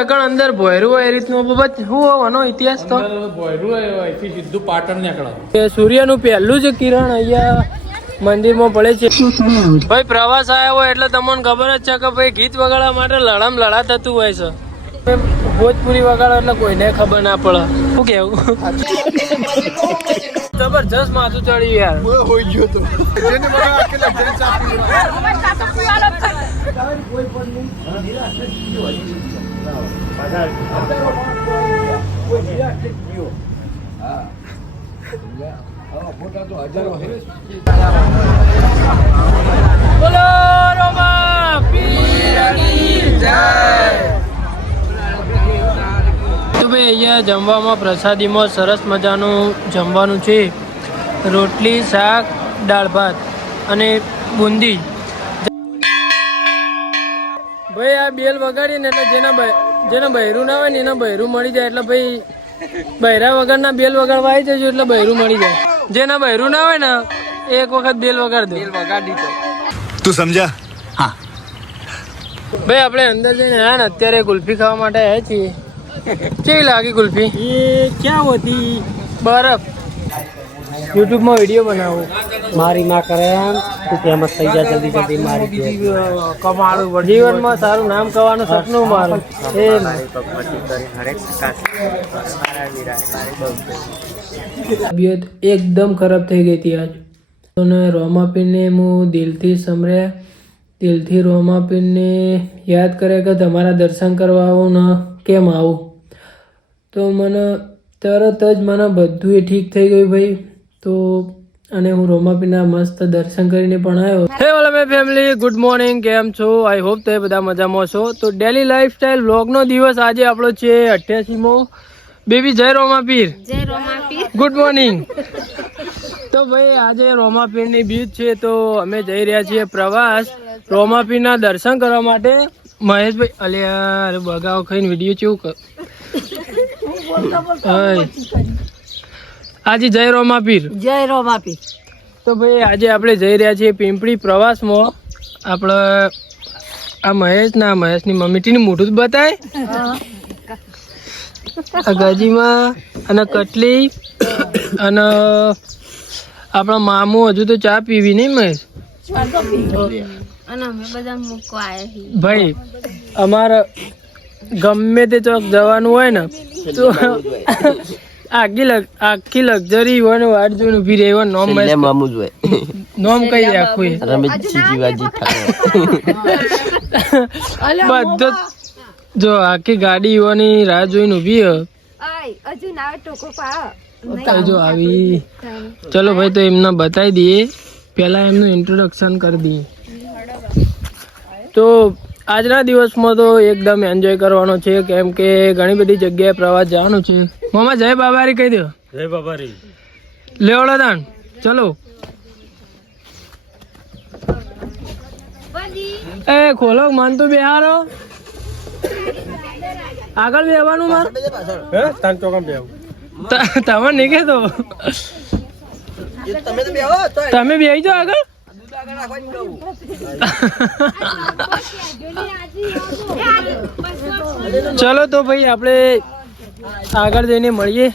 એકણ અંદર ભોયરું હોય એ રીતનું બાબત શું આનો ઇતિહાસ તો ભોયરું હોય અહીંથી સીધું પાટણ નીકળે. સૂર્યનું પહેલું જ કિરણ અહીંયા મંદિરમાં પડે છે. ભાઈ પ્રવાસ આવ્યા હોય એટલે તમને ખબર જ છે કે ભાઈ ગીત વગાડવા માટે લડામ લડા થતું હોય છે. ભોજપુરી વગાડો એટલે કોઈને ખબર ના પડે. શું કેવું? જબરજસ્ત માથું ચડ્યું યાર. હોય ગયો તો બોલો રોમા પીરની જય. તો ભાઈ અહીંયા જમવામાં પ્રસાદીમાં સરસ મજાનું જમવાનું છે. રોટલી, શાક, દાળ ભાત અને બુંદી. ભાઈ આ બેલ વગાડીને એટલે જેના બહેરું ના હોય ને એના બહેરું મળી જાય. એટલે ભાઈ બહેરા વગરના બેલ વગાડવા આવી જજો એટલે બહેરું મળી જાય. જેના બહેરું ના હોય ને એક વખત બેલ વગાડ દો. બેલ વગાડી દો. તું સમજા? હા. ભાઈ આપણે અંદર જઈને આવ્યા ને અત્યારે કુલ્ફી ખાવા માટે આવ્યા છીએ. કેવી લાગી કુલ્ફી? એ ક્યાં હોતી? બરફ. યુટ્યુબમાં વિડીયો બનાવો. મારી માં કરે એમ તું ફેમસ થઈ જા જલ્દી જલ્દી મારી કમાડું પડે. જીવનમાં સારું નામ કરવાનું સપનું મારું. તબિયત એકદમ ખરાબ થઈ ગઈ હતી આજ. અને રોમાપીરને હું દિલથી સમર્યા, દિલથી રોમાપીરને યાદ કરે કે તમારા દર્શન કરવા આવું ને કેમ આવું. તો મને તરત જ મને બધું એ ઠીક થઈ ગયું ભાઈ. તો અને હું રોમાપીરના મસ્ત દર્શન કરીને પણ આવ્યો. હે વાલા મે ફેમિલી, ગુડ મોર્નિંગ. કેમ છો? આઈ હોપ તમે બધા મજામાં છો. તો ડેલી લાઈફસ્ટાઈલ વ્લોગનો દિવસ આજે આપણો છે 88મો. બેબી જય રોમાપીર. જય રોમાપીર. Good morning. તો ભાઈ આજે રોમાપીરની બીજ છે તો અમે જઈ રહ્યા છીએ પ્રવાસ રોમાપીરના દર્શન કરવા માટે. મહેશભાઈ અલ્યા બગાવ ખાઈને વિડીયો કેવું કર. આજે જય રોમાપીર. જય રોમાપીર. તો ભાઈ આજે આપણે જઈ રહ્યા છીએ પિંપળી પ્રવાસમાં. આપણે આ મહેશની મમ્મીટીની મોઢું જ બતાય. આ ગાજીમાં અને કટલી અને આપણા મામું હજુ તો ચા પીવી નહીં મહેશ. ભાઈ અમારે ગમે તે ચોક જવાનું હોય ને તો આખી લક્ઝરી હોય ને વાટ જોઈને ઉભી રહી હોય. નોમ નોમ કઈ આખું બધો જો આખી ગાડી યુવાની રાહ જોઈને ઉભી હોય. જો આવી. ચલો ભાઈ તો એમને બતાવી દઈએ. પહેલા એમનું ઇન્ટ્રોડક્શન કરી દઈએ. તો આજના દિવસમાં તો એકદમ એન્જોય કરવાનો છે કેમ કે ઘણી બધી જગ્યાએ પ્રવાસ જવાનું છે. મામા જય બાબારી કહી દો. જય બાબારી. લેવડો દાન ચલો. એ ખોલો માન તો બેહારો. આગળ બેહવાનું માર. તમે નહીં કહેતો. તમે બેહી જાઓ આગળ. ચલો તો ભાઈ આપણે આગળ જઈને મળીએ.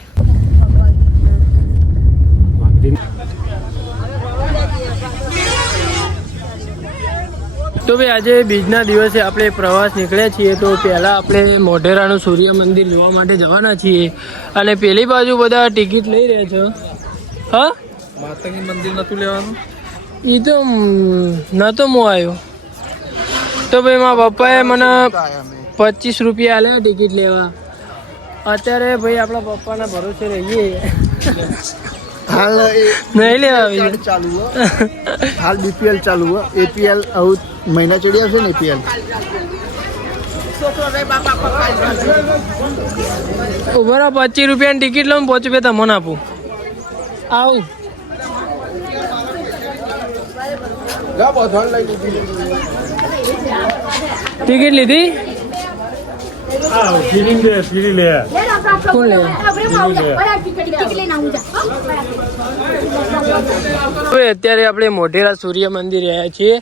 તો ભાઈ આજે બીજના દિવસે આપણે પ્રવાસ નીકળ્યા છીએ. તો પહેલાં આપણે મોઢેરાનું સૂર્ય મંદિર જોવા માટે જવાના છીએ. અને પેલી બાજુ બધા ટિકિટ લઈ રહ્યા છે. હા માતાજી મંદિર નતું લેવાનું? એ તો નહોતો હું આવ્યો. તો ભાઈ મારા પપ્પાએ મને 25 રૂપિયા આલ્યા ટિકિટ લેવા. અત્યારે ભાઈ આપણા પપ્પાના ભરોસે રહીએ. હાલ નહીં લેવા ચાલુ હાલ બીપીએલ ચાલુ એપીએલ આવું મહિના ચડી આવશે ને એપીએલ. ઉભા 25 રૂપિયાની ટિકિટ લઉં 5 રૂપિયા તમને આપું. આવું ટિકિટ લીધી? કોણ લે? અત્યારે આપણે મોઢેરા સૂર્ય મંદિર રહ્યા છીએ.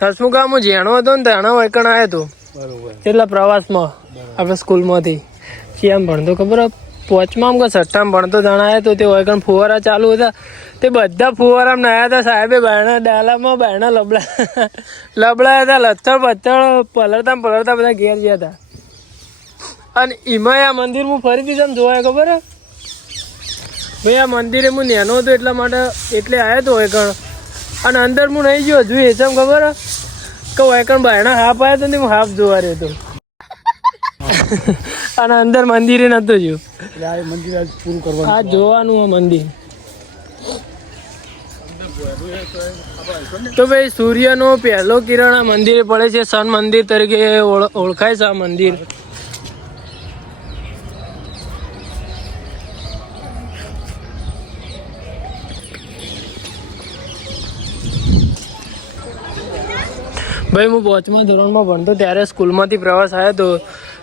હસમુખ હું જેણો હતો ને તેનો વૈકણ આવ્યો હતો કેટલા પ્રવાસમાં. આપણે સ્કૂલમાંથી કેમ ભણતો ખબર પોચમાં કે છઠ્ઠામાં ભણતો જણાયા તો તે હોય કારણ ફુવારા ચાલુ હતા તે બધા ફુવારામાં નાયા હતા સાહેબે બાયણા ડાલામાં બાયણા લબડાયા હતા લથ્થળ પથ્થળ પલળતા બધા ઘેર ગયા હતા અને એમાં આ મંદિર હું ફરીથી તમે જોવાય ખબર ભાઈ આ મંદિરે હું નેનો હતો એટલા માટે એટલે આવ્યો હતો હોય અને અંદર હું નહીં ગયો હજુ એ ચમ ખબર કે વાયકણ બાયણા હાફ આવ્યા તો ને હું હાફ જોવા રહ્યો હતો અને અંદર મંદિરે નતો જો મંદિર આજ પૂરું કરવાનું આ જોવાનું આ મંદિર તો ભાઈ સૂર્યનો પહેલો કિરણ આ મંદિરે પડે છે સન મંદિર તરીકે ઓળખાય છે આ મંદિર ભાઈ હું 5મા ધોરણમાં ભણતો ત્યારે સ્કૂલમાંથી પ્રવાસ આવ્યો હતો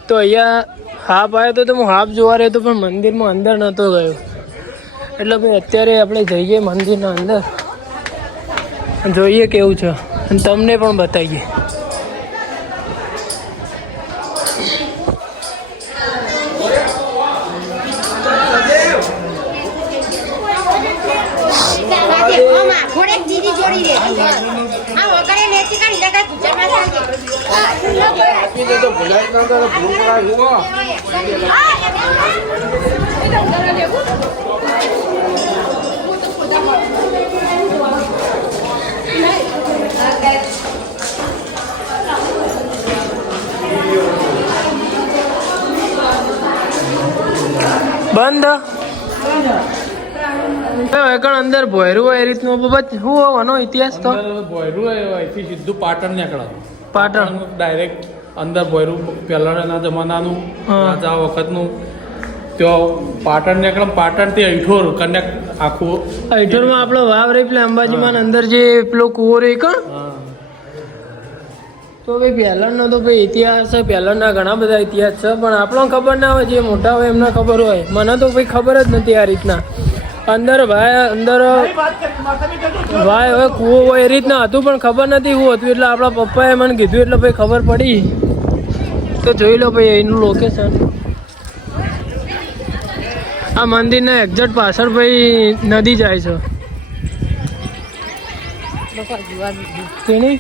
તો અહીંયા હાફ આવ્યો તો હું હાફ જોવા રહ્યો હતો પણ મંદિરમાં અંદર નહોતો ગયો એટલે ભાઈ અત્યારે આપણે જઈએ મંદિરના અંદર જોઈએ કેવું છે અને તમને પણ બતાવીએ બંધ અંદર ભોયરું હોય એ રીતનું શું હોવાનો ઇતિહાસ તો ભોયરું અહીંથી સીધું પાટણ નીકળાવ પાટણ ડાયરેક્ટ અંદર ભોયરું પહેલાના જમાનાનું રાજા વખતનું ત્યાં પાટણ નીકળે પાટણથી અઠોર કનેક્ટ આખું અઠોરમાં આપણો વાવ રહી પેલા અંબાજીમાં અંદર જે પેલો કૂવો રહી કણ તો ભાઈ પહેલાંનો તો ભાઈ ઇતિહાસ છે પહેલાંના ઘણા બધા ઇતિહાસ છે પણ આપણને ખબર ના હોય જે મોટા હોય એમને ખબર હોય મને તો ભાઈ ખબર જ નથી આ રીતના અંદર ભાઈ હવે કૂવો હોય એ રીતના હતું પણ ખબર નથી શું હતું એટલે આપણા પપ્પાએ મને કીધું એટલે ભાઈ ખબર પડી તો જોઈ લો ભાઈ એનું લોકેશન આ મંદિરના એક્ઝેક્ટ પાછળ ભાઈ નદી જાય છે તેની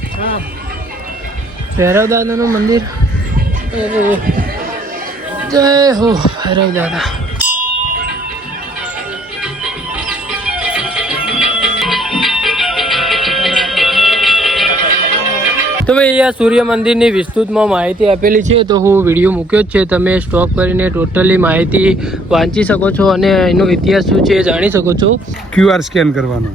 ભૈરવ દાદાનું મંદિર જય હો ભૈરવ દાદા તો ભાઈ અહીંયા સૂર્ય મંદિરની વિસ્તૃતમાં માહિતી આપેલી છે તો હું વિડીયો મૂક્યો જ છે તમે સ્ટોપ કરીને ટોટલી માહિતી વાંચી શકો છો અને એનો ઇતિહાસ શું છે એ જાણી શકો છો QR સ્કેન કરવાનો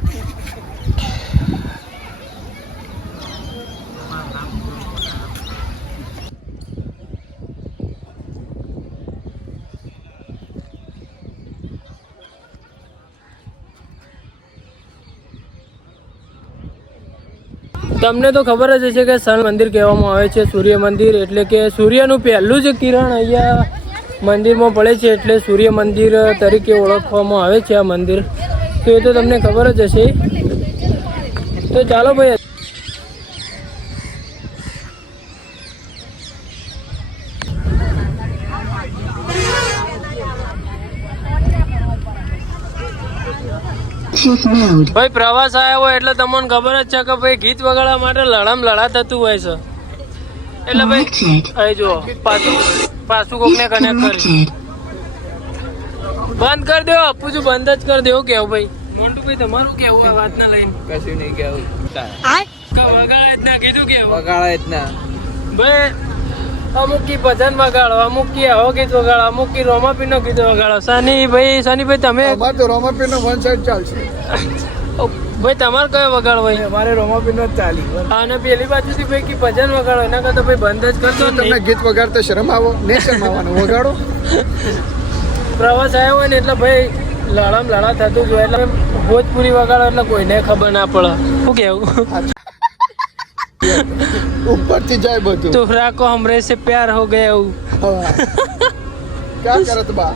તમને તો ખબર જ હશે કે સન મંદિર કહેવામાં આવે છે સૂર્ય મંદિર એટલે કે સૂર્યનું પહેલું જ કિરણ અહીંયા મંદિરમાં પડે છે એટલે સૂર્ય મંદિર તરીકે ઓળખવામાં આવે છે આ મંદિર તો એ તો તમને ખબર જ હશે તો ચાલો ભાઈ ભાઈ પ્રવાસ આવ્યો હોય એટલે તમને ખબર જ છે કે ભાઈ ગીત વગાડવા માટે લડા થતું હોય છે એટલે ભાઈ અહીં જો પાછું કોકને કનેક્ટ કરી બંધ કરી દો અપુજુ બંધ જ કરી દેવું કેવું ભાઈ મોન્ટુભાઈ તમારું કેવું આ વાત ના લઈને કશું નહીં કેવું વગાડે જ ના કીધું કેવું વગાડે જ ના ભાઈ અમુક કી ભજન વગાડો અમુક કી આવો ગીત વગાડો અમુક કી રોમાપીર નો ગીત વગાડો સનીભાઈ તમે અમારે તો રોમાપીરનો વન સાઈડ ચાલશે ભાઈ તમારે કયો વગાડો ભાઈ અમારે રોમાપીરનો જ ચાલી અને પેલી બાજુથી ભાઈ કી ભજન વગાડો એના કરતા ભાઈ બંધ જ કરતો તમને ગીત વગાડતા શરમ આવો નહીં શરમ આવવાનું વગાડો પ્રવાસ આવ્યો હોય ને એટલે ભાઈ લડા થતું જોઈએ એટલે ભોજપુરી વગાડો એટલે કોઈને ખબર ના પડે શું કેવું ઉપરથી જાય બધું તોહરા કો हमरे से प्यार हो गया એવું ક્યાં કરત બા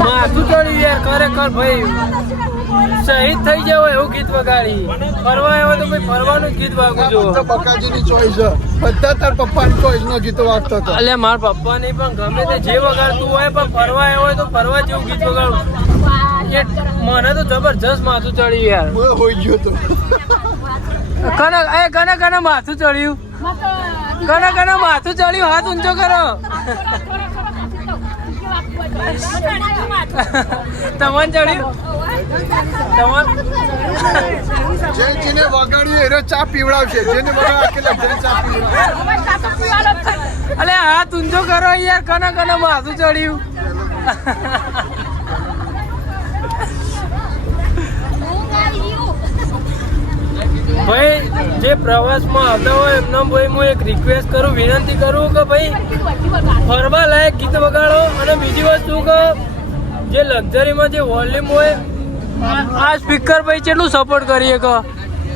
માથું ચડ્યું યાર ખરેખર ભાઈ શહીદ થઈ જાવ એવું ગીત વગાડી. ફરવા આવ્યો તો ભાઈ ફરવાનું જ ગીત વાગવું જો. તો બકાજીની ચોઈસ છે. બધા તાર પપ્પાની ચોઈસ નો ગીતો વાગતો હતો. અલ્યા મારા પપ્પા નહીં પણ ગમે તે જે વગાડતું હોય પણ ફરવા આવ્યો હોય તો ફરવા જેવું ગીત વગાડું. મને તો જબરજસ્ત માથું ચડ્યું યાર. હું હોઈ ગયો તો. કના માથું ચડ્યું? કના માથું ચડ્યું? હાથ ઊંચો કરો. તમને ચડ્યું? જેને વગાડ્યું એને ચા પીવડાવશે. જેને વગાડ ચા પીવડાવશે. અલે હાથ ઊંચો કરો યાર. કના માથું ચડ્યું? ભાઈ જે પ્રવાસમાં આવતા હોય એમના ભાઈ હું એક રિક્વેસ્ટ કરું, વિનંતી કરું કે ભાઈ ફરવા લાયક ગીત વગાડો. અને બીજી વસ્તુ કે જે લક્ઝરીમાં જે વોલ્યુમ હોય આ સ્પીકર ભાઈ કેટલું સપોર્ટ કરીએ કે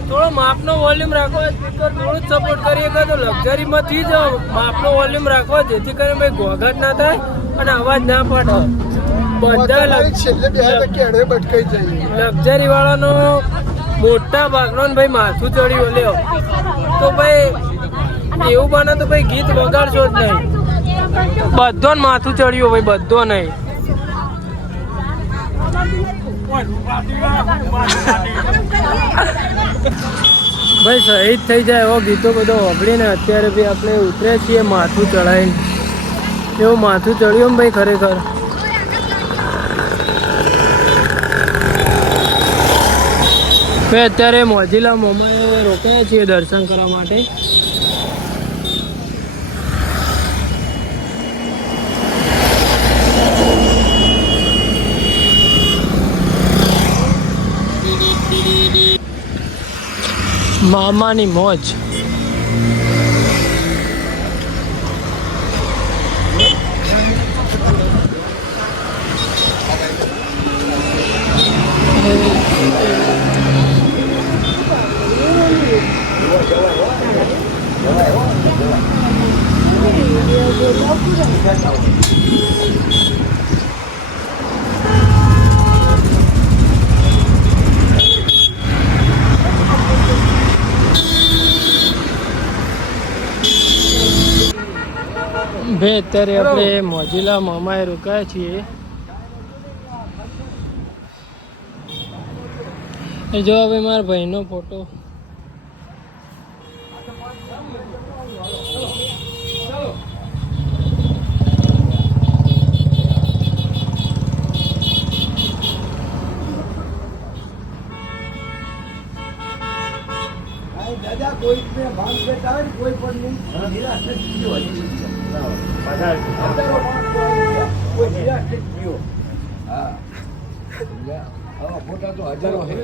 થોડો માપનો વોલ્યુમ રાખો. સ્પીકર થોડું જ સપોર્ટ કરીએ કે તો લક્ઝરીમાંથી જ માપનો વોલ્યુમ રાખો જેથી કરીને ભાઈ ઘોઘાટ ના થાય અને અવાજ ના પડે. બધા લક્ઝરી વાળાનો મોટા ભાગનો ભાઈ માથું ચડ્યું લ્યો તો ભાઈ એવું બને તો ભાઈ ગીત વગાડશો જ નહીં. બધો માથું ચડ્યું ભાઈ, બધો નહીં. ભાઈ શહીદ થઈ જાય એવો ગીતો બધો વાપરીને અત્યારે બી આપણે ઉતરે છીએ માથું ચડાવીને. એવું માથું ચડ્યું ને ભાઈ ખરેખર. ભાઈ અત્યારે મોજીલા મોમાએ રોકાયા છીએ દર્શન કરવા માટે. મામાની મોજ. ભાઈ અત્યારે આપણે મોજીલા મામાએ રોકાયા છીએ. જો હવે મારા ભાઈનો ફોટો. દાદા કોઈ ભાગ બેઠા હોય કોઈ પણ ફોટા તો હજારો છે.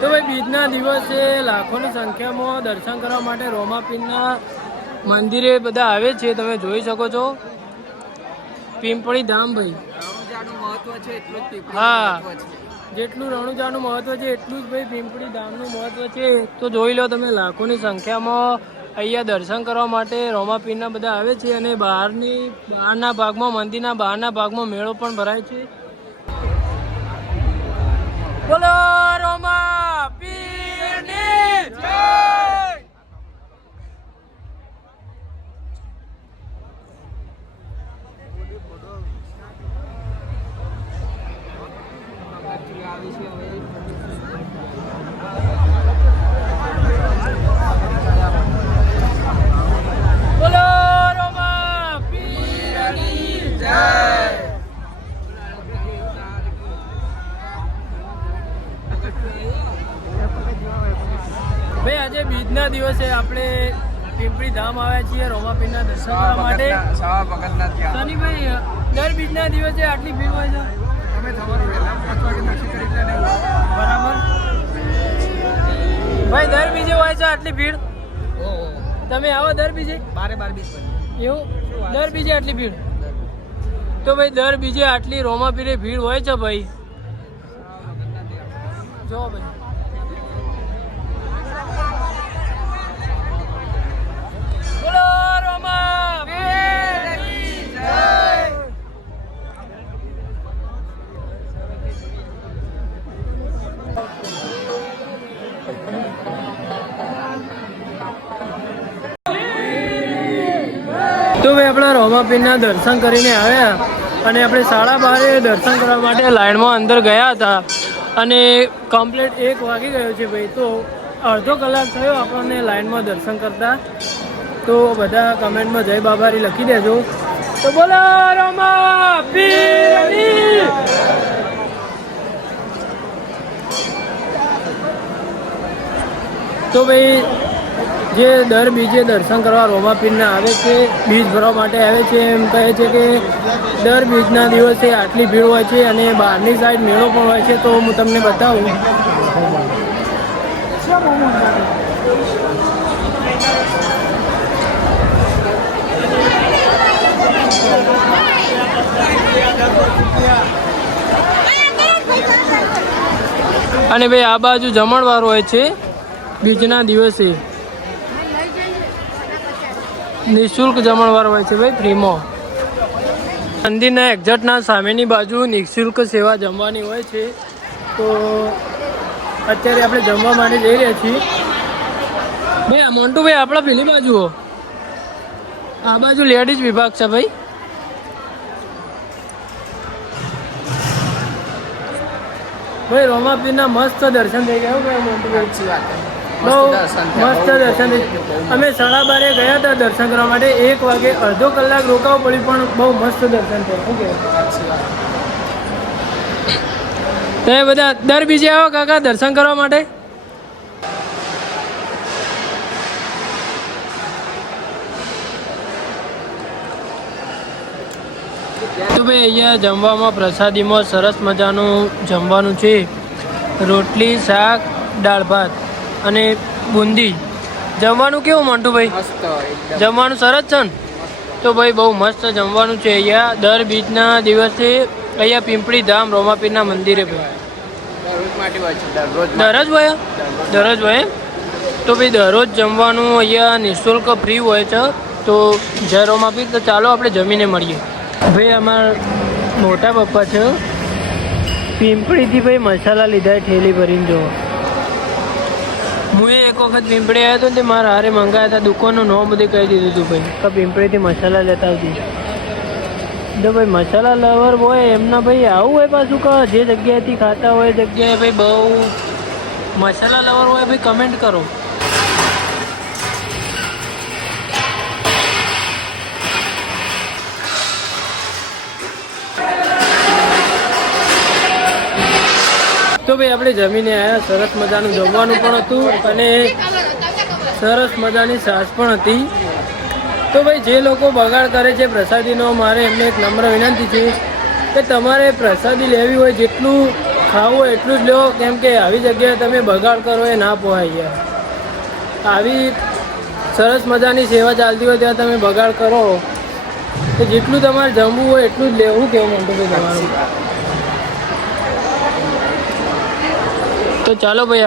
તો ભાઈ બીજના દિવસે લાખોની સંખ્યામાં દર્શન કરવા માટે રોમાપીરના મંદિરે બધા આવે છે. તમે જોઈ શકો છો પીંપળી ધામ ભાઈ. હા, જેટલું રણુજાનું મહત્વ છે એટલું જ ભાઈ પીંપળી ધામનું મહત્વ છે. તો જોઈ લો તમે લાખોની સંખ્યામાં અહીંયા દર્શન કરવા માટે રોમાપીરના બધા આવે છે. અને બહારના ભાગમાં મંદિરના બહારના ભાગમાં મેળો પણ ભરાય છે. બોલો રોમાપીરની જય. બોલો રોમાપીરની જય. ભાઈ આજે બીજના દિવસે આપણે પિંપળી ધામ આવ્યા છીએ રોમાપીરના દર્શન કરવા માટે. સનીભાઈ, દર બીજના દિવસે આટલી ભીડ હોય છે? બરાબર. ભાઈ દર બીજે હોય છે આટલી ભીડ? તમે આવો દર બીજે? એવું દર બીજે આટલી ભીડ? તો ભાઈ દર બીજે આટલી રોમાપીરે ભીડ હોય છે ભાઈ. જો ભાઈ બોલો રોમાપીરની જય. તો ભાઈ આપણા રોમાપીરના દર્શન કરીને આવ્યા અને આપણે 12:30 દર્શન કરવા માટે લાઈનમાં અંદર ગયા હતા અને કમ્પ્લીટ 1 વાગી ગયો છે ભાઈ. તો અડધો કલાક થયો આપણને લાઈનમાં દર્શન કરતા. તો બધા કમેન્ટમાં જય બાબારી લખી દેજો. તો બોલો રોમાપીરની. તો ભાઈ જે દર બીજે દર્શન કરવા રોમાપીરના આવે છે, બીજ ભરવા માટે આવે છે, એમ કહે છે કે દર બીજના દિવસે આટલી ભીડ હોય છે અને બહારની સાઈડ મેળો પણ હોય છે. તો હું તમને બતાવું. અને ભાઈ આ બાજુ જમણવાર હોય છે બીજના દિવસે. નિઃશુલ્ક જમણવાર હોય છે ભાઈ, ફ્રીમાં. મંદિરના એક્ઝેક્ટના સામેની બાજુ નિઃશુલ્ક સેવા જમવાની હોય છે. તો અત્યારે આપણે જમવા માટે જઈ રહ્યા છીએ ભાઈ. મોન્ટુભાઈ આપણા પેલી બાજુ હો, આ બાજુ લેડીઝ વિભાગ છે ભાઈ. ભાઈ રોમાપીરના મસ્ત દર્શન થઈ ગયા ભાઈ. મોન્ટુભાઈ બહુ મસ્ત દર્શન થઈ. અમે 12:30 ગયા હતા દર્શન કરવા માટે. 1 વાગે અડધો કલાક રોકાવું પડ્યું પણ બહુ મસ્ત દર્શન થયું. શું કહેવાય? તમે બધા દર બીજે આવો કાકા દર્શન કરવા માટે? તો ભાઈ અહીંયા જમવામાં પ્રસાદીમાં સરસ મજાનું જમવાનું છે. રોટલી, શાક, દાળ ભાત અને બુંદી. જમવાનું કેવું મોન્ટુભાઈ? જમવાનું સરસ છે ને? તો ભાઈ બહુ મસ્ત જમવાનું છે અહીંયા દર બીજના દિવસે અહીંયા પિંપળી ધામ રોમાપીરના મંદિરે ભાઈ. દરરોજ હોય? દરરોજ હોય. તો ભાઈ દરરોજ જમવાનું અહીંયા નિઃશુલ્ક ફ્રી હોય છે. તો જય રોમાપીર. તો ચાલો આપણે જમીને મળીએ. ભાઈ અમારા મોટા પપ્પા છે પિંપળીથી ભાઈ મસાલા લીધા ઠેલી ભરીને. જો હું એક વખત પિંપળી આવ્યો હતો ને તે મારા હારે મંગાવ્યા હતા. દુકાનનું નામ બધું કહી દીધું હતું ભાઈ કે પિંપળીથી મસાલા લેતા આવતી. તો ભાઈ મસાલા લવર હોય એમના ભાઈ આવું હોય પાછું કે જે જગ્યાએથી ખાતા હોય જગ્યાએ ભાઈ બહુ મસાલા લવર હોય ભાઈ કમેન્ટ કરો. તો ભાઈ આપણે જમીને આવ્યા. સરસ મજાનું જમવાનું પણ હતું અને સરસ મજાની છાશ પણ હતી. તો ભાઈ જે લોકો બગાડ કરે છે પ્રસાદીનો, મારે એમને એક નમ્ર વિનંતી છે કે તમારે પ્રસાદી લેવી હોય જેટલું ખાવું હોય એટલું જ લો. કેમ કે આવી જગ્યાએ તમે બગાડ કરો એ ના પોહાય યાર. આવી સરસ મજાની સેવા ચાલતી હોય ત્યાં તમે બગાડ કરો તો જેટલું તમારે જમવું હોય એટલું જ લેવું. કેવું મોન્ટુભાઈ તમારું? તો ચાલો ભાઈ.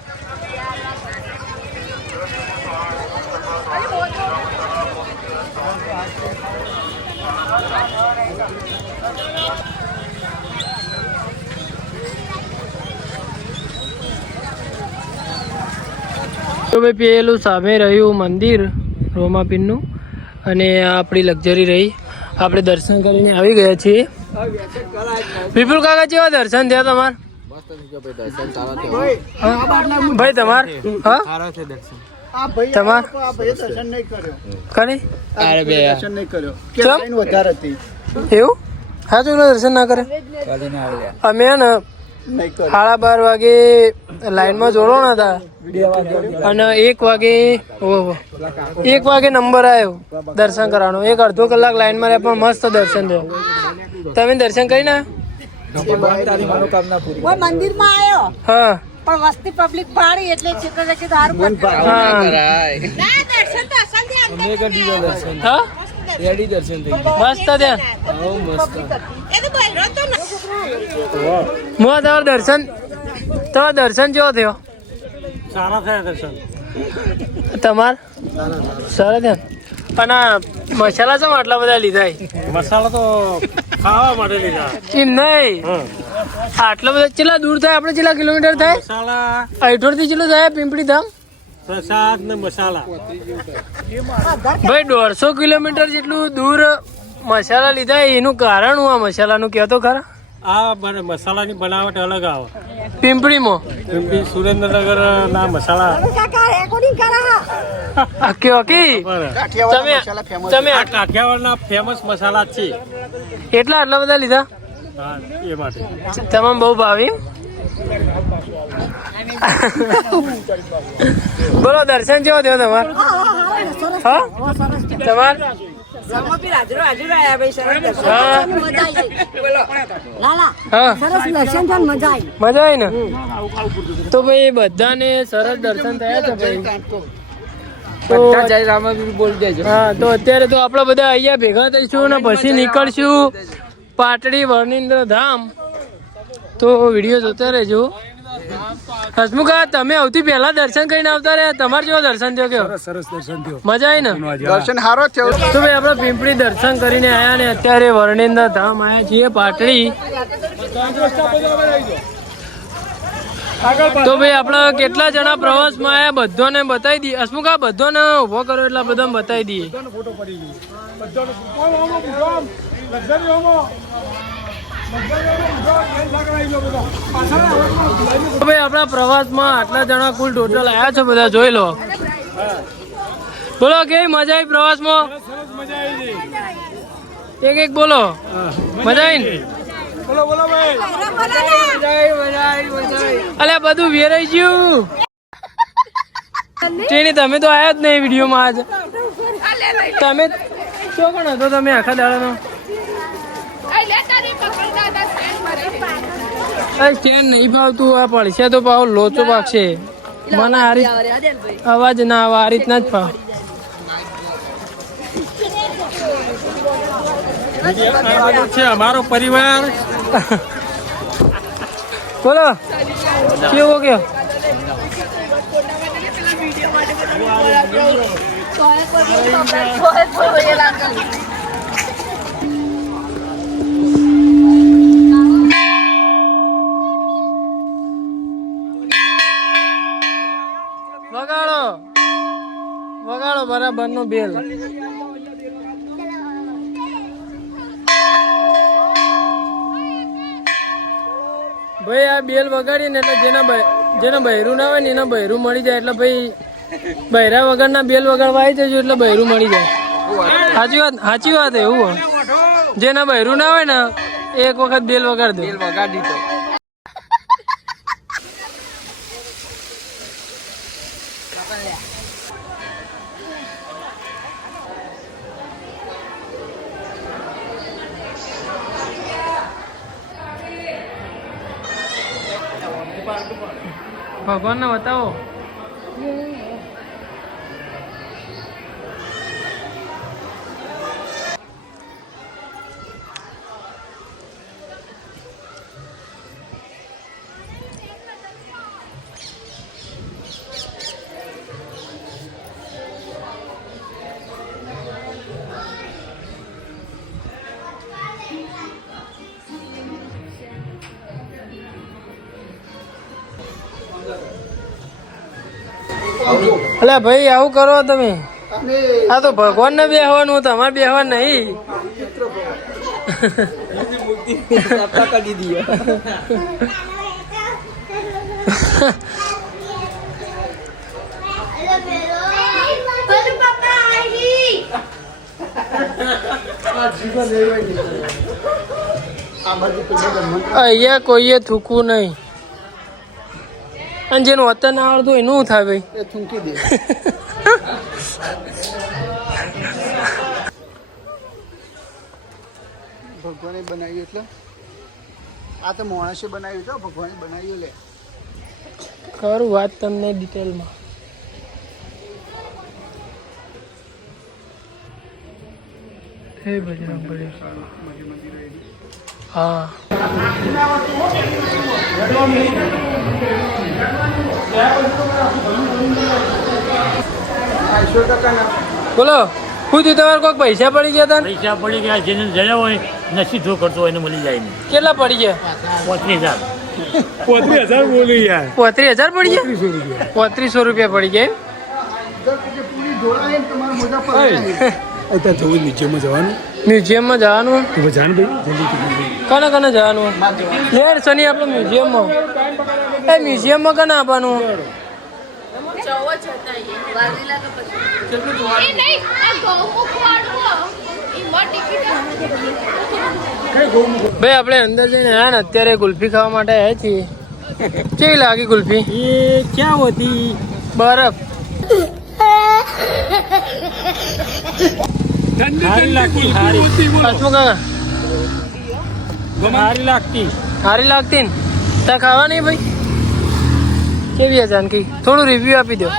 તો ભાઈ પેલું સામે રહ્યું મંદિર રોમાપીરનું અને આપણી લક્ઝરી રહી. આપણે દર્શન કરીને આવી ગયા છીએ. વિપુલ કાકા જેવા દર્શન થયા તમારે? ભાઈ તમાર? હા તમાર દર્શન નહીં કર્યો. કને દર્શન નહીં કર્યો. લાઈન વધારે હતી એવું? હા છોકરા દર્શન ના કરે. અમે ને નહીં કર્યો. 12:30 વાગે લાઈનમાં જોડો ને હતા અને 1 વાગે ઓહો 1 વાગે નંબર આવ્યો દર્શન કરવાનો. 1-અડધો કલાક લાઈનમાં રહ્યા પણ મસ્ત દર્શન થયો. તમે દર્શન કરી ના? મંદિરમાં આવ્યો હા પણ વસ્તી પબ્લિક ભારી એટલે ચિત્ર સારું હા દર્શન તો અસલ હા મસ્ત ત્યાં હું તમારું દર્શન કેવો થયો? સારા થયા દર્શન. તમાર સારા થયા. અને આ મસાલા શા આટલા બધા લીધા? મસાલા તો ખાવા માટે લીધા. એમ નહીં, આટલા બધા કેટલા દૂર થાય? આપણે કેટલા કિલોમીટર થાય? મસાલા અઠોર થી કેટલું થાય પીંપળી ધામ? પ્રસાદ ને મસાલા ભાઈ 150 કિલોમીટર જેટલું દૂર મસાલા લીધા. એનું કારણ હું આ મસાલાનું કહેતો ખરા? આ મસાલાની બનાવટ અલગ આવે. પિંપળીમાં સુરેન્દ્રનગર ના મસાલા ઓકે ઓકે તમે આ કાઠિયાવાડના ફેમસ મસાલા જ છે આટલા બધા લીધા? હા, એ માટે તમામ બહુ ભાવી. બોલો દર્શન કેવો થયો તમાર? હા તમાર મજા આવી ને? તો ભાઈ બધાને સરસ દર્શન થયા છે ભાઈ. હા તો અત્યારે તો આપણે બધા અહીંયા ભેગા થઈશું ને પછી નીકળશું પાટડી વર્ણિન્દ્ર ધામ. તો વિડીયો જોતા રહેજો. હસમુખા તમે સૌથી પહેલા દર્શન કરીને આવતા રહ્યા. તમારે જેવો દર્શન થયો? કેવો? સરસ દર્શન થયો. મજા આવી ને? દર્શન સારો થયો. તો ભાઈ આપણે પિંપળી દર્શન કરીને આયા ને અત્યારે વર્ણિન્દ્ર ધામ આયા છીએ પાટડી. તો ભાઈ આપણે કેટલા જણા પ્રવાસમાં આયા બધાને બતાવી દઈએ. હસમુખા બધાને ઉભો કરો એટલે બધાને બતાવી દઈએ. ભાઈ આપણા પ્રવાસમાં આટલા જણા કુલ ટોટલ આયા છો બધા, જોઈ લો. બોલો કેવી મજા આવી પ્રવાસમાં? એક બોલો. મજા આવી ને? અલ્યા બધું વેરાઈ ગયું. ટ્રેની તમે તો આયા જ નહીં વિડીયોમાં આજ. તમે શું કોણ હતો તમે આખા દાડાનો? સ્ટેન્ડ નહીં ભાવતું. આ પડશે તો પાવ લોચો પાકશે. મને આ રીત અવાજ ના આવે, આ રીતના જ ભાવ. છે અમારો પરિવાર. બોલો કેવો કયો? વગાડો વગાડો બરાબર નો બેલ. ભાઈ આ બેલ વગાડી ને એટલે જેના બહેરું ના હોય ને એના બહેરું મળી જાય. એટલે ભાઈ બહેરા વગરના બેલ વગાડવા આવી જજો એટલે બહેરું મળી જાય. સાચી વાત એવું. જેના બહેરું ના હોય ને એક વખત બેલ વગાડ દો. વગાડી દો. ભગવાન ને બતાવો. અલ્યા ભાઈ આવું કરો તમે. આ તો ભગવાન ને બેહવાનું, તમારે બેહવાનું નહીં. અહીંયા કોઈએ થૂકવું નહીં. અને જેનું વતન ના આવડતું એનું શું થાય ભાઈ? એ થૂંકી દે. ભગવાને બનાવ્યું એટલે આ તો માણસે બનાવ્યું તો ભગવાને બનાવ્યું લે. કરું વાત તમને ડિટેલમાં. હે બજરંગબલી. હા બોલો શું થયું તમારે કોઈક પૈસા પડી ગયા હતા ને? પૈસા પડી ગયા જેને જણ્યા હોય નસીબ જો કરતો હોય એને મળી જાય નહીં. કેટલા પડી ગયા? 35,000 બોલી યાર. 35,000 પડી ગયા? 3500 રૂપિયા પડી ગયા એમ? પૂરી જોડાય ને તમારા મોઢા પર અત્યારે જવું નીચેમાં જવાનું મ્યુઝિયમમાં જવાનું? જાણ ભાઈ જલ્દી કને કને જવાનું? યાર શનિ આપણે મ્યુઝિયમમાં. એ મ્યુઝિયમમાં કને આવવાનું? ભાઈ આપણે અંદર જઈને આવ્યા ને અત્યારે કુલ્ફી ખાવા માટે આવ્યા છીએ. કેવી લાગી કુલ્ફી? એ ક્યાં હોતી? બરફ. સારી લાગતી સારી લાગતી સારી લાગતી ને ત્યાં ખાવા નહીં ભાઈ? કેવી છે જાનકી? થોડું રિવ્યુ આપી દો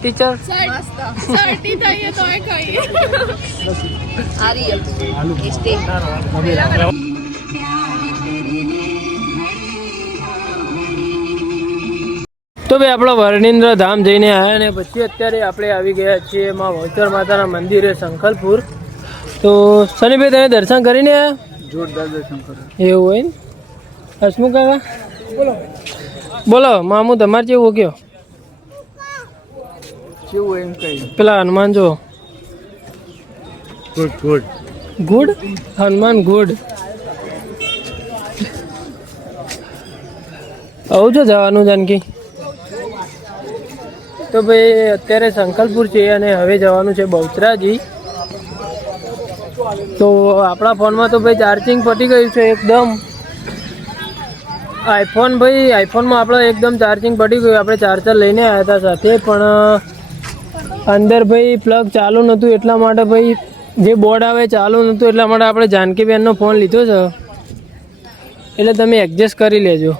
ટીચર. તો ભાઈ આપણો વર્ણિન્દ્ર ધામ જઈને આવ્યા ને પછી અત્યારે આપણે આવી ગયા છીએ માં વચર માતાના મંદિરે સંખલપુર. તો શનિભાઈ તમે દર્શન કરીને આવ્યા? જોરદાર દર્શન કરો. એવું હોય ને? હસમુખ કાકા બોલો મામુ તમારે જેવું કયો? કેવું એમ કઈ પેલા હનુમાન જો good good good Hanuman good. આવું છો જવાનું જાનકી? તો ભાઈ અત્યારે સંકલ્પપુર છે અને હવે જવાનું છે બહુચરાજી. તો આપણા ફોનમાં તો ભાઈ ચાર્જિંગ પતી ગયું છે એકદમ. આઈફોનમાં આપણે એકદમ ચાર્જિંગ પડી ગયું. આપણે ચાર્જર લઈને આવ્યા હતા સાથે, પણ અંદર ભાઈ પ્લગ ચાલુ નહોતું એટલા માટે ભાઈ જે બોર્ડ આવે ચાલુ નહોતું એટલા માટે આપણે જાનકીબેનનો ફોન લીધો છે. એટલે તમે એડજસ્ટ કરી લેજો.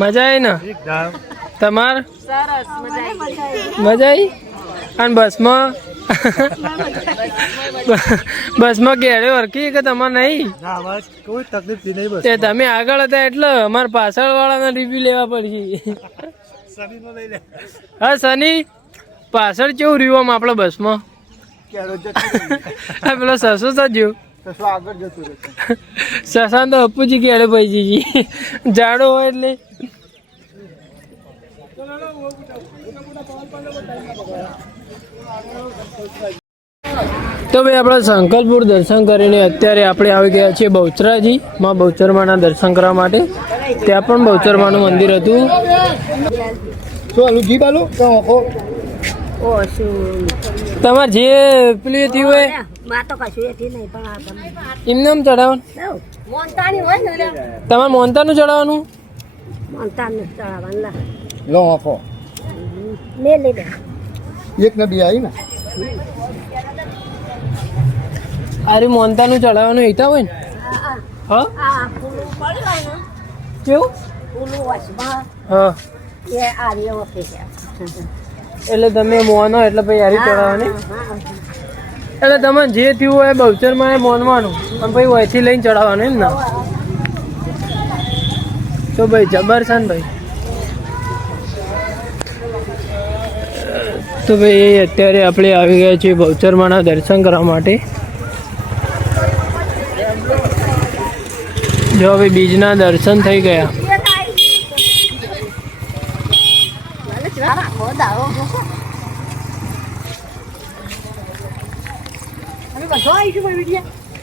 મજા આવી ને તમાર? મજા આવી? અને બસમાં કેળે વરકી કે તમારે નહીં? કોઈ તકલીફ નહીં. બસ તે તમે આગળ હતા એટલે અમારે પાછળ વાળાના રિવ્યુ લેવા પડશે. હા સની પાછળ કેવું રહ્યું આમ આપણા બસમાં? હા પેલો સસો તો જ્યો આગળ જતું રહેશે. સસાન તો અપ્પુજી કેળે પૈજી જાડો હોય એટલે. તો ભાઈ આપણે સંકલ્પપુર દર્શન કરીને અત્યારે આપણે આવી ગયા છીએ બહુચરાજી માં બહુચરમાના દર્શન કરવા માટે. ત્યાં પણ બહુચરમાનું મંદિર હતું. તમારે જે પેલું થયું હોય એમને એમ ચડાવવાનું? તમારે મોનતાનું ચડાવવાનું? લો આપો એક નદી આવી ને અરે મોનતાનું ચડાવવાનું હીતા હોય ને? હા કેવું? હા એટલે તમે મોનો એટલે પછી હારી ચડાવવાની. એટલે તમે જે થયું હોય બહુચરમાં એ મોનવાનું અને પછી વહીથી લઈને ચડાવવાનું એમ ને? તો ભાઈ જબર છે ને ભાઈ. તો ભાઈ અત્યારે આપણે આવી ગયા છીએ બહુચરમાના દર્શન કરવા માટે. જો હવે બીજના દર્શન થઈ ગયા.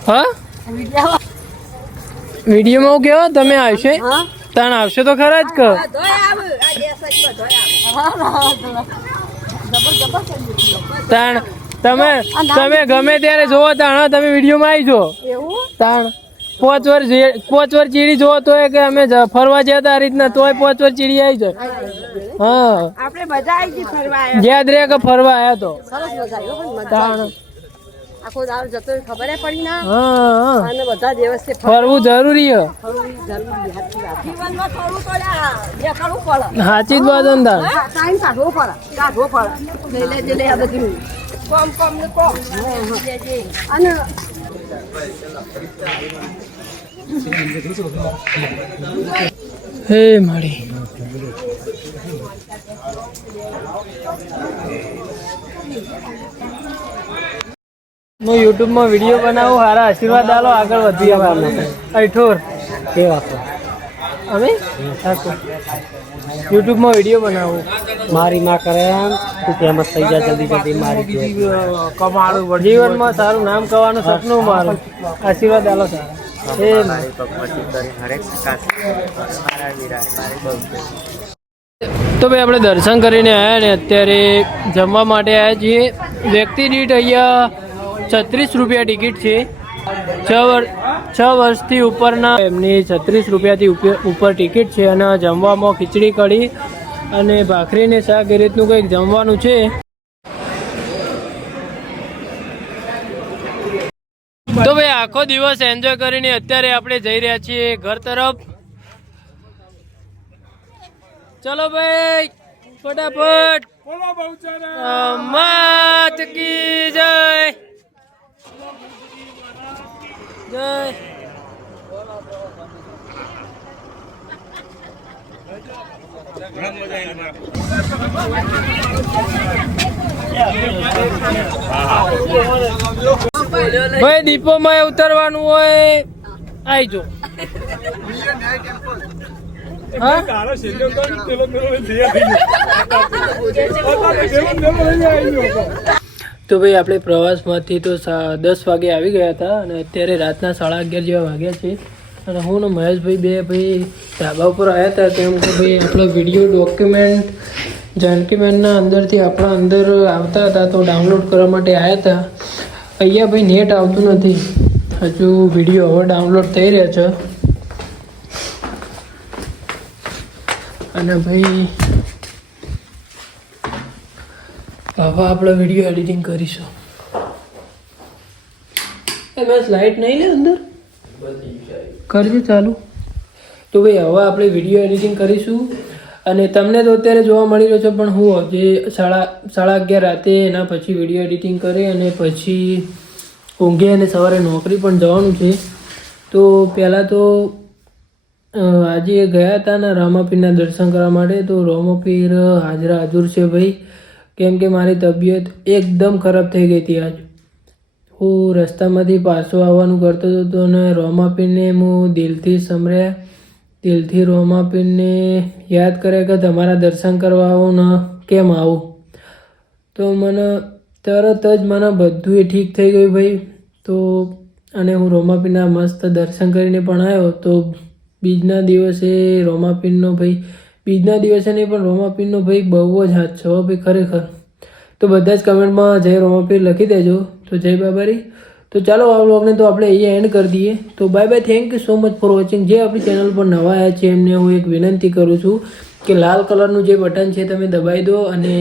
હા વિડીયોમાં કેવો તમે આવશે તાણ આવશે તો ખરા જ કર તાણ તમે ગમે ત્યારે જોવો તાણ તમે વિડીયોમાં આવી જો તાણ 5 વાર ચીડી જોવો તો કે અમે ફરવા ગયા હતા આ રીતના તોય 5 વાર ચીડી આવી જાય હા આપણે મજા આવી ગઈ ફરવા આવ્યા યાદ રહે કે ફરવા આવ્યા તો સરસ મજા આવી હો, મજા તાણ આખો દાવ જતો ખબર પડી ના હા અને બધા દિવસે ફરવું જરૂરી હે જીવનમાં ફરવું પડે જે કરવું પડે સાચી જ વાત અંદાજ ટાઈમ કાઢવો પડે લઈ લે આ બધું કોમ ને કોમ અને હે માડી હું યુટ્યુબમાં વિડીયો બનાવું સારા આશીર્વાદ આલો આગળ વધી અમે અઠોર એ વાત અમે યુટ્યુબમાં વિડીયો બનાવું મારી માં કરે એમ તું ફેમસ થઈ જા જલ્દી જલ્દી મારી કમાડું જીવનમાં સારું નામ કરવાનું સપનું મારું આશીર્વાદ આલો સારા હે તો ભાઈ આપણે દર્શન કરીને આવ્યા ને અત્યારે જમવા માટે આવ્યા છીએ વ્યક્તિ દીઠ અહીંયા 36 રૂપિયા ટિકિટ છે 6 વર્ષથી ઉપરના એમની 36 રૂપિયાથી ઉપર ટિકિટ છે અને જમવામાં ખીચડી કઢી અને ભાખરીને શાક એ રીતનું કંઈક જમવાનું છે તો ભાઈ આખો દિવસ એન્જોય કરીને અત્યારે આપણે જઈ રહ્યા છીએ ઘર તરફ ચલો ભાઈ ફટાફટ માત કી જય જય ભાઈ દીપોમાં ઉતરવાનું હોય આવી જો તો ભાઈ આપણે પ્રવાસમાંથી તો 10 વાગે આવી ગયા હતા અને અત્યારે રાતના 11:30 જેવા વાગ્યા છે અને હું ને મહેશભાઈ બે ભાઈ ધાબા ઉપર આવ્યા હતા કેમ કે ભાઈ આપણો વિડીયો ડોક્યુમેન્ટ જાનકીમેનના અંદરથી આપણા અંદર આવતા હતા તો ડાઉનલોડ કરવા માટે આવ્યા હતા અહીંયા ભાઈ નેટ આવતું નથી હજુ વિડીયો હવે ડાઉનલોડ થઈ રહ્યા છે અને ભાઈ હવે આપણે વિડીયો એડિટિંગ કરીશું મેં સ્લાઇડ નહીં લે અંદર કરજો ચાલુ તો ભાઈ હવે આપણે વિડીયો એડિટિંગ કરીશું અને તમને તો અત્યારે જોવા મળી રહ્યો છે પણ હું જે 11:30 રાતે એના પછી વિડીયો એડિટિંગ કરી અને પછી ઊંઘે અને સવારે નોકરી પણ જવાનું છે તો પહેલાં તો આજે ગયા હતા ને રામાપીરના દર્શન કરવા માટે તો રામાપીર હાજરા હાજર છે ભાઈ કેમ કે મારી તબિયત એકદમ ખરાબ થઈ ગઈ હતી આજ હું રસ્તામાંથી પાછો આવવાનું કરતો હતો અને રામાપીરને હું દિલથી સમર્યા દિલથી રામાપીરને યાદ કર્યા કે તમારા દર્શન કરવા આવું ને કેમ આવું તો મને તરત જ મને બધું ઠીક થઈ ગયું ભાઈ તો અને હું રામાપીરના મસ્ત દર્શન કરીને પણ આવ્યો તો બીજના દિવસે રામાપીરનો ભાઈ બીજના દિવસે નહીં પણ રામાપીરનો ભાઈ બહુ જ હાથ છે ભાઈ ખરેખર તો બધા જ કમેન્ટમાં જય રામાપીર લખી દેજો તો જય બાબારી તો ચાલો આ વ્લોગને તો આપણે અહીંયા એન્ડ કરી દઈએ તો bye bye thank you so much for watching જે આપણી ચેનલ પર નવા આવ્યા છે એમને હું એક વિનંતી કરું છું કે લાલ કલરનું જે બટન છે તમે દબાવી દો અને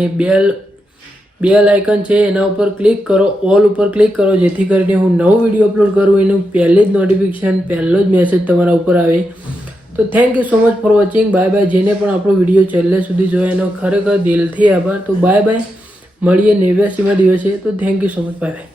બેલ આઇકન છે એના ઉપર ક્લિક કરો ઓલ ઉપર ક્લિક કરો જેથી કરીને હું નવો વિડીયો અપલોડ કરું એનું પહેલી જ નોટિફિકેશન પહેલો જ મેસેજ તમારા ઉપર આવે તો thank you so much for watching bye bye જેને પણ આપણો વિડીયો છેલ્લે સુધી જોયો એનો ખરેખર દિલથી આભાર તો બાય બાય મળીએ 89મા દિવસે તો thank you so much bye bye